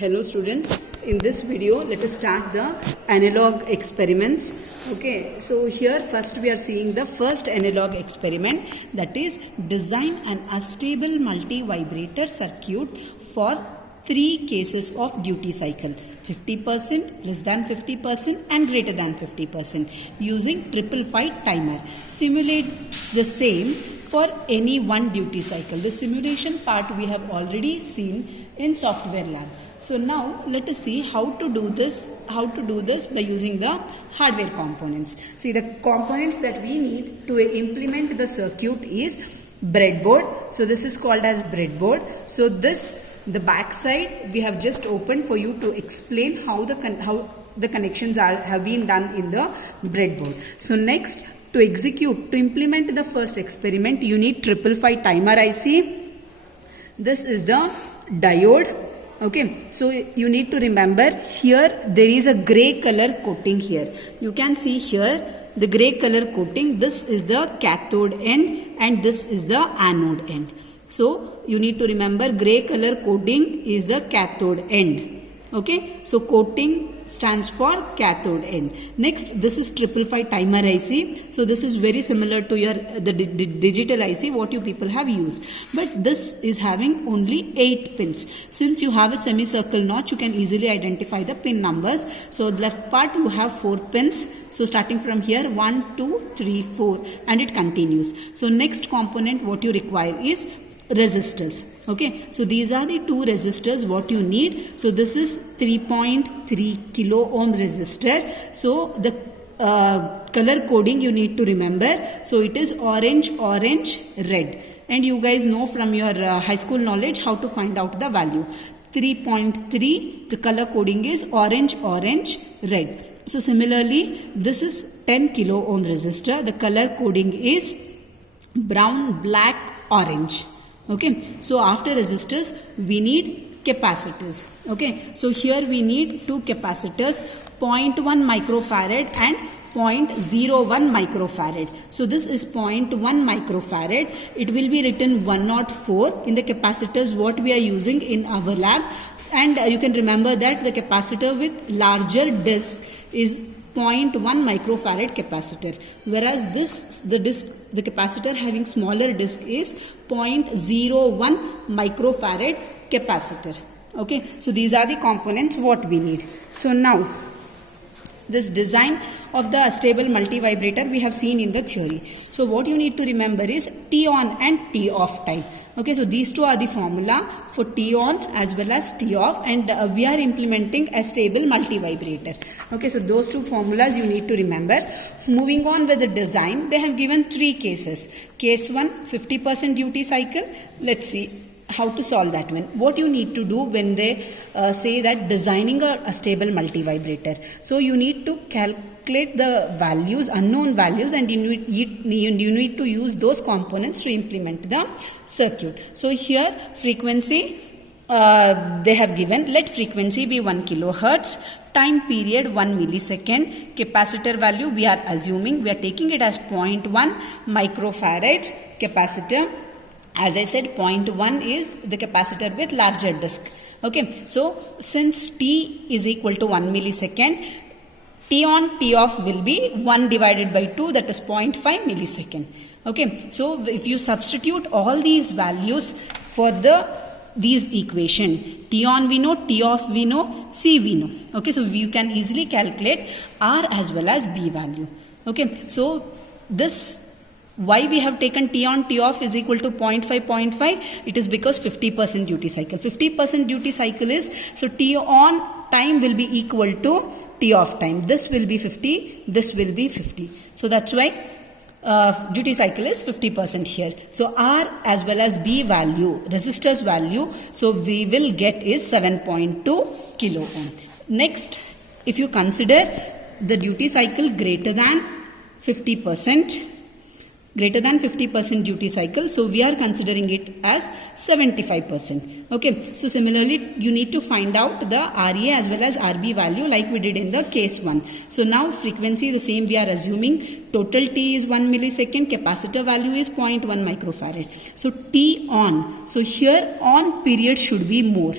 Hello students, in this video let us start the analog experiments. Okay, so here first we are seeing the first analog experiment, that is design an astable multi-vibrator circuit for 3 cases of duty cycle: 50%, less than 50% and greater than 50% using 555 timer. Simulate the same for any one duty cycle. The simulation part we have already seen in software lab. So now let us see how to do this by using the hardware components. See, the components that we need to implement the circuit is breadboard. So this is called as breadboard. So this, the back side we have just opened for you to explain how the connections have been done in the breadboard. So next, to implement the first experiment, you need 555 timer IC. This is the diode. Okay, so you need to remember here there is a gray color coating here. You can see here the gray color coating. This is the cathode end and this is the anode end. So you need to remember gray color coating is the cathode end. Okay, so coating stands for cathode end. Next, this is 555 timer IC. So this is very similar to your the digital IC what you people have used, but this is having only 8 pins. Since you have a semicircle notch, you can easily identify the pin numbers. So the left part you have 4 pins. So starting from here 1, 2, 3, 4 and it continues. So next component what you require is resistors. Okay, so these are the 2 resistors what you need. So this is 3.3 kilo ohm resistor. So the color coding you need to remember. So it is orange, red, and you guys know from your high school knowledge how to find out the value. 3.3, the color coding is orange, red. So similarly, this is 10 kilo ohm resistor. The color coding is brown, black, orange. Okay, so after resistors we need capacitors. Okay, so here we need 2 capacitors, 0.1 microfarad and 0.01 microfarad. So this is 0.1 microfarad. It will be written 104 in the capacitors what we are using in our lab, and you can remember that the capacitor with larger disc is 0.1 microfarad capacitor, whereas the capacitor having smaller disc is 0.01 microfarad capacitor. Okay, so these are the components what we need. So now this design of the stable multivibrator we have seen in the theory. So what you need to remember is T on and T off time. Okay, so these 2 are the formula for T on as well as T off, and we are implementing a stable multivibrator. Okay, so those 2 formulas you need to remember. Moving on with the design, they have given 3 cases. Case 1, 50% duty cycle. Let's see how to solve that one. What you need to do when they say that designing a stable multivibrator. So you need to calculate the values, unknown values, and you need to use those components to implement the circuit. So here frequency they have given, let frequency be 1 kilohertz, time period 1 millisecond, capacitor value we are assuming, we are taking it as 0.1 microfarad capacitor. As I said, 0.1 is the capacitor with larger disc. Okay, so since T is equal to 1 millisecond, T on T off will be 1 divided by 2, that is 0.5 millisecond. Okay, so if you substitute all these values for these equation, T on we know, T off we know, C we know. Okay, so you can easily calculate R as well as B value. Okay, so this, why we have taken T on T off is equal to 0.5, it is because 50% duty cycle. 50% duty cycle is, so T on time will be equal to T off time. This will be 50, this will be 50. So that's why duty cycle is 50% here. So R as well as B value, resistors value, so we will get is 7.2 kilo ohm. Next, if you consider the duty cycle greater than 50%, duty cycle, so we are considering it as 75%. Okay, so similarly you need to find out the RA as well as RB value like we did in the case 1. So now frequency the same we are assuming, total T is 1 millisecond, capacitor value is 0.1 microfarad. So T on, so here on period should be more.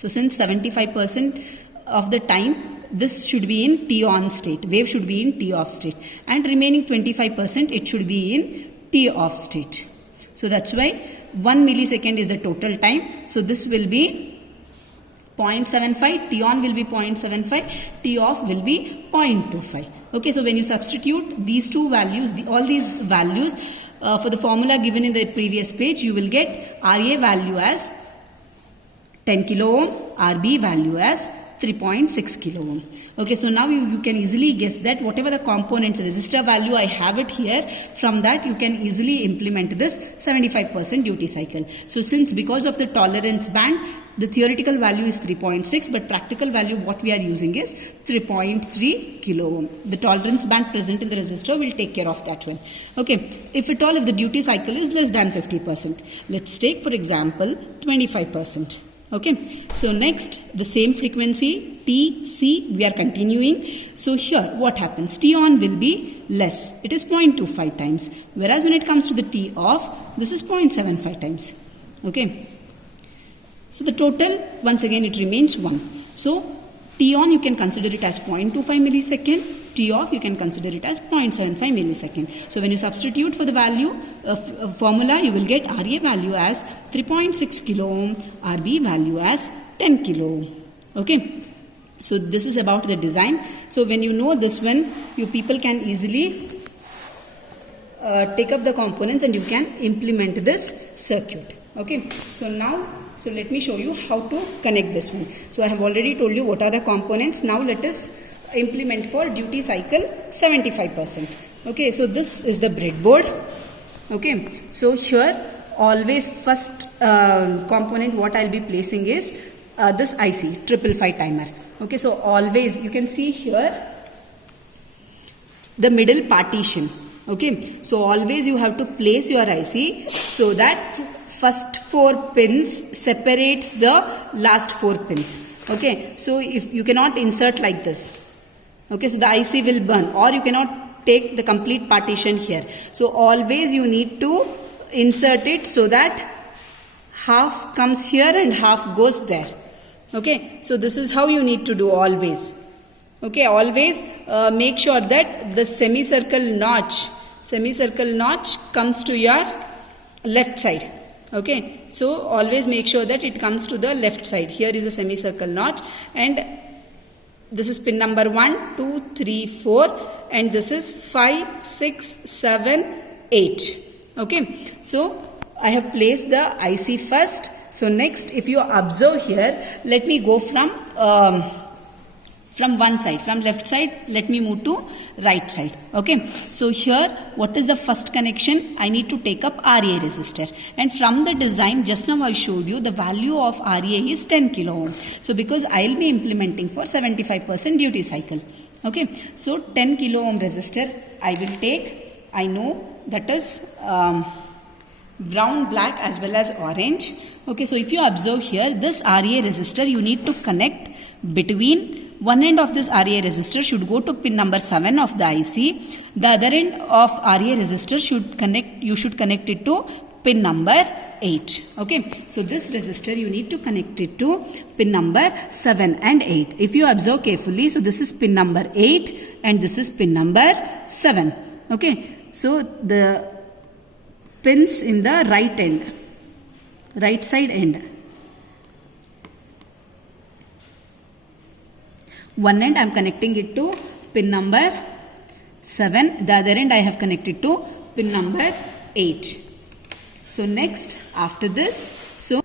So since 75% of the time this should be in T on state, wave should be in T off state, and remaining 25% it should be in T off state. So that's why 1 millisecond is the total time. So this will be 0.75, T on will be 0.75, T off will be 0.25. Okay, so when you substitute these two values, all these values for the formula given in the previous page, you will get RA value as 10 kilo ohm, RB value as 3.6 kilo ohm. Okay, so now you can easily guess that whatever the components resistor value I have it here, from that you can easily implement this 75% duty cycle. So since because of the tolerance band, the theoretical value is 3.6, but practical value what we are using is 3.3 kilo ohm. The tolerance band present in the resistor will take care of that one. Okay, if at all, if the duty cycle is less than 50%, let's take for example 25%. Okay, so next the same frequency T, C, we are continuing. So here what happens? T on will be less, it is 0.25 times, whereas when it comes to the T off, this is 0.75 times. Okay, so the total, once again it remains 1. So T on you can consider it as 0.25 millisecond, T off you can consider it as 0.75 millisecond. So when you substitute for the value of formula, you will get RA value as 3.6 kilo ohm, RB value as 10 kilo ohm. Okay, so this is about the design. So when you know this one, you people can easily take up the components and you can implement this circuit. Okay, so now let me show you how to connect this one. So I have already told you what are the components. Now let us implement for duty cycle 75%. Okay, so this is the breadboard. Okay, so here always first component what I'll be placing is this IC 555 timer. Okay, so always you can see here the middle partition. Okay, so always you have to place your IC so that first 4 pins separates the last 4 pins. Okay, so if you cannot insert like this. Okay, so the IC will burn, or you cannot take the complete partition here. So always you need to insert it so that half comes here and half goes there. Okay, so this is how you need to do always. Okay, always make sure that the semicircle notch comes to your left side. Okay, so always make sure that it comes to the left side. Here is a semicircle notch, and this is pin number 1, 2, 3, 4, and this is 5, 6, 7, 8. Okay, so I have placed the IC first. So next, if you observe here, let me go from one side, from left side, let me move to right side. Okay, so here what is the first connection? I need to take up RA resistor, and from the design just now I showed you the value of RA is 10 kilo ohm. So because I will be implementing for 75% duty cycle. Okay, so 10 kilo ohm resistor I will take. I know that is brown, black as well as orange. Okay, so if you observe here, this RA resistor you need to connect between one end of this RA resistor should go to pin number 7 of the IC. The other end of RA resistor you should connect it to pin number 8. Okay, so this resistor you need to connect it to pin number 7 and 8. If you observe carefully, so this is pin number 8 and this is pin number 7. Okay, so the pins in the right side end. One end I am connecting it to pin number 7. The other end I have connected to pin number 8. So next, after this, so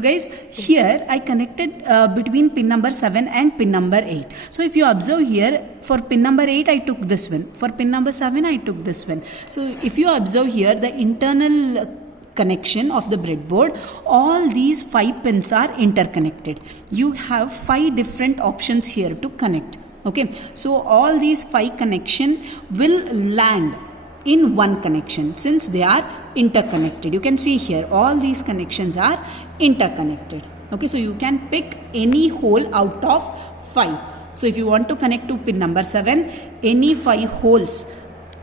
guys, here I connected between pin number 7 and pin number 8. So if you observe here, for pin number 8 I took this one. For pin number 7 I took this one. So if you observe here, the internal connection of the breadboard, all these 5 pins are interconnected. You have 5 different options here to connect. Okay, so all these 5 connection will land in one connection since they are interconnected. You can see here all these connections are interconnected. Okay, so you can pick any hole out of 5. So if you want to connect to pin number 7, any 5 holes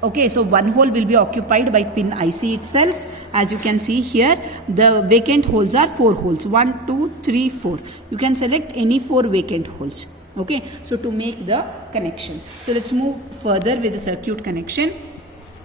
Okay, so one hole will be occupied by pin IC itself. As you can see here, the vacant holes are 4 holes. 1, 2, 3, 4. You can select any 4 vacant holes. Okay, so to make the connection. So let's move further with the circuit connection.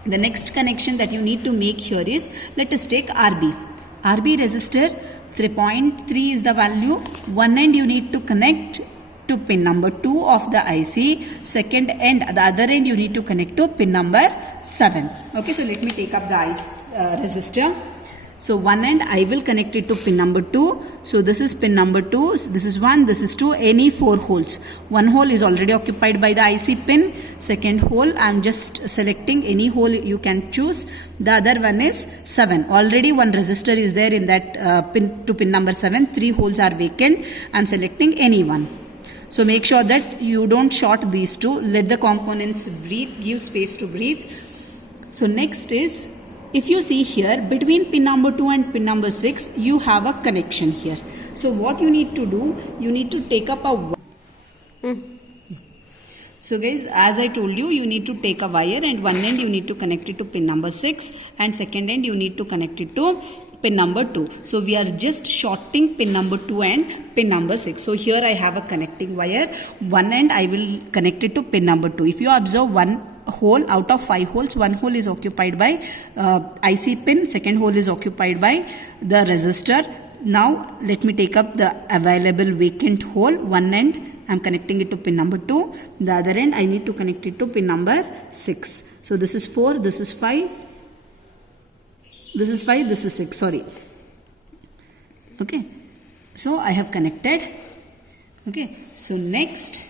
The next connection that you need to make here is, let us take RB. RB resistor 3.3 is the value. One end you need to connect to pin number 2 of the IC. Second end, the other end you need to connect to pin number 7. Okay, so let me take up the resistor. So one end I will connect it to pin number 2. So this is pin number 2. This is 1, this is 2, any 4 holes. One hole is already occupied by the IC pin. Second hole I am just selecting any hole you can choose. The other one is 7. Already one resistor is there in that pin to pin number 7. 3 holes are vacant. I am selecting any one. So make sure that you don't short these two. Let the components breathe. Give space to breathe. So next is, if you see here, between pin number 2 and pin number 6, you have a connection here. So what you need to do, you need to take up a So guys, as I told you, you need to take a wire and one end you need to connect it to pin number 6 and second end you need to connect it to pin number 2. So we are just shorting pin number 2 and pin number 6. So here I have a connecting wire. One end I will connect it to pin number 2. If you observe, one hole out of 5 holes, one hole is occupied by IC pin, second hole is occupied by the resistor. Now let me take up the available vacant hole. One end I am connecting it to pin number 2. The other end I need to connect it to pin number 6. So this is 4, this is 5. This is 5, this is 6, sorry. Okay, so I have connected. Okay, so next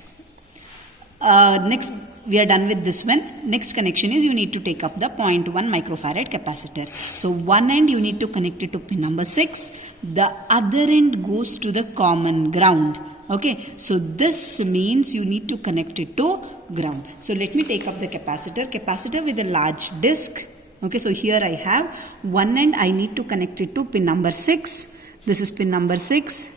we are done with this one. Next connection is, you need to take up the 0.1 microfarad capacitor. So one end you need to connect it to pin number 6. The other end goes to the common ground. Okay, so this means you need to connect it to ground. So let me take up the capacitor with a large disc. Okay, so here I have one end I need to connect it to pin number 6. This is pin number 6.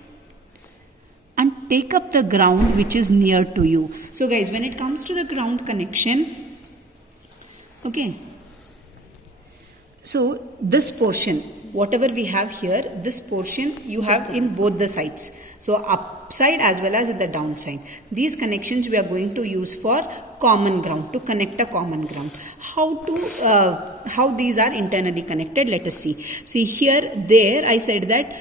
And take up the ground which is near to you. So guys, when it comes to the ground connection, okay, so this portion, whatever we have here, this portion you have in both the sides. So upside as well as at the downside. These connections we are going to use for common ground, to connect a common ground. How these are internally connected, let us see. See here, there I said that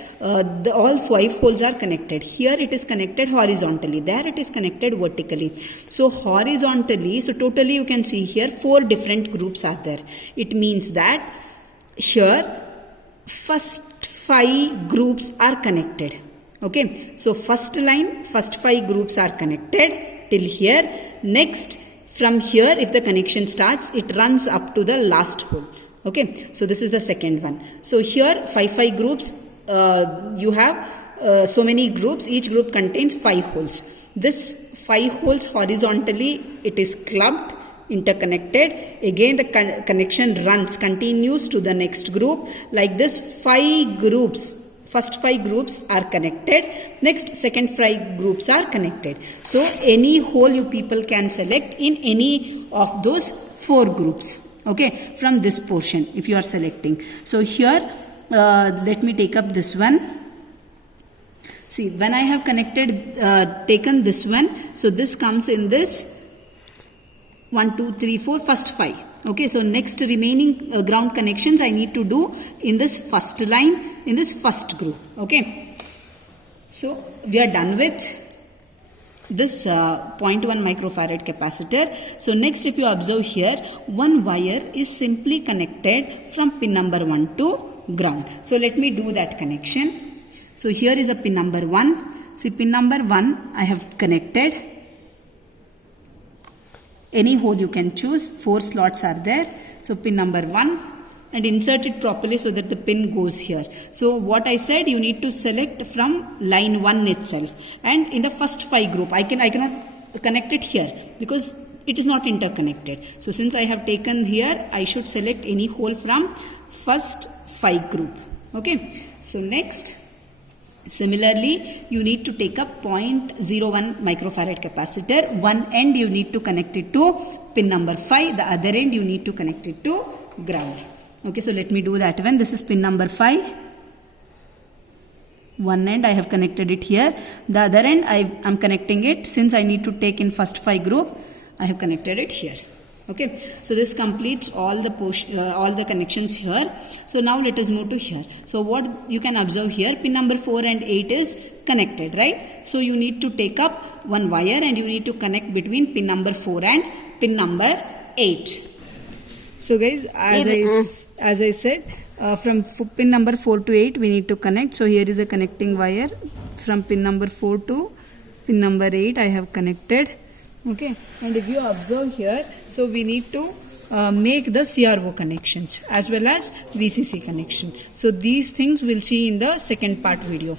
all 5 holes are connected. Here it is connected horizontally. There it is connected vertically. So horizontally, so totally you can see here 4 different groups are there. It means that here first 5 groups are connected. Okay, so first line, first 5 groups are connected till here. Next, from here, if the connection starts, it runs up to the last hole. Okay, so this is the second one. So here 5 groups, you have so many groups. Each group contains 5 holes. This 5 holes horizontally, it is clubbed, interconnected. Again the connection continues to the next group. Like this, 5 groups. First 5 groups are connected. Next, second 5 groups are connected. So any hole you people can select in any of those 4 groups. Okay, from this portion if you are selecting. So here, let me take up this one. See, when I have taken this one, so this comes in this 1, 2, 3, 4, first 5. Okay, so next remaining ground connections I need to do in this first line, in this first group. Okay, so we are done with this 0.1 microfarad capacitor. So next, if you observe here, one wire is simply connected from pin number 1 to ground. So let me do that connection. So here is a pin number 1. See, pin number 1 I have connected. Any hole you can choose. 4 slots are there. So pin number 1, and insert it properly so that the pin goes here. So what I said, you need to select from line 1 itself. And in the first 5 group, I cannot connect it here because it is not interconnected. So since I have taken here, I should select any hole from first 5 group. Okay. So next, Similarly, you need to take up 0.01 microfarad capacitor. One end you need to connect it to pin number 5. The other end you need to connect it to ground. Okay, so let me do that one. This is pin number 5. One end I have connected it here. The other end I am connecting it, since I need to take in first 5 group, I have connected it here. Okay, so this completes all the connections here. So now let us move to here. So what you can observe here, pin number 4 and 8 is connected, right? So you need to take up one wire and you need to connect between pin number 4 and pin number 8. So guys, as I said, from pin number 4 to 8 we need to connect. So here is a connecting wire from pin number 4 to pin number 8 I have connected. Okay, and if you observe here, so we need to make the CRO connections as well as VCC connection. So these things we'll see in the second part video.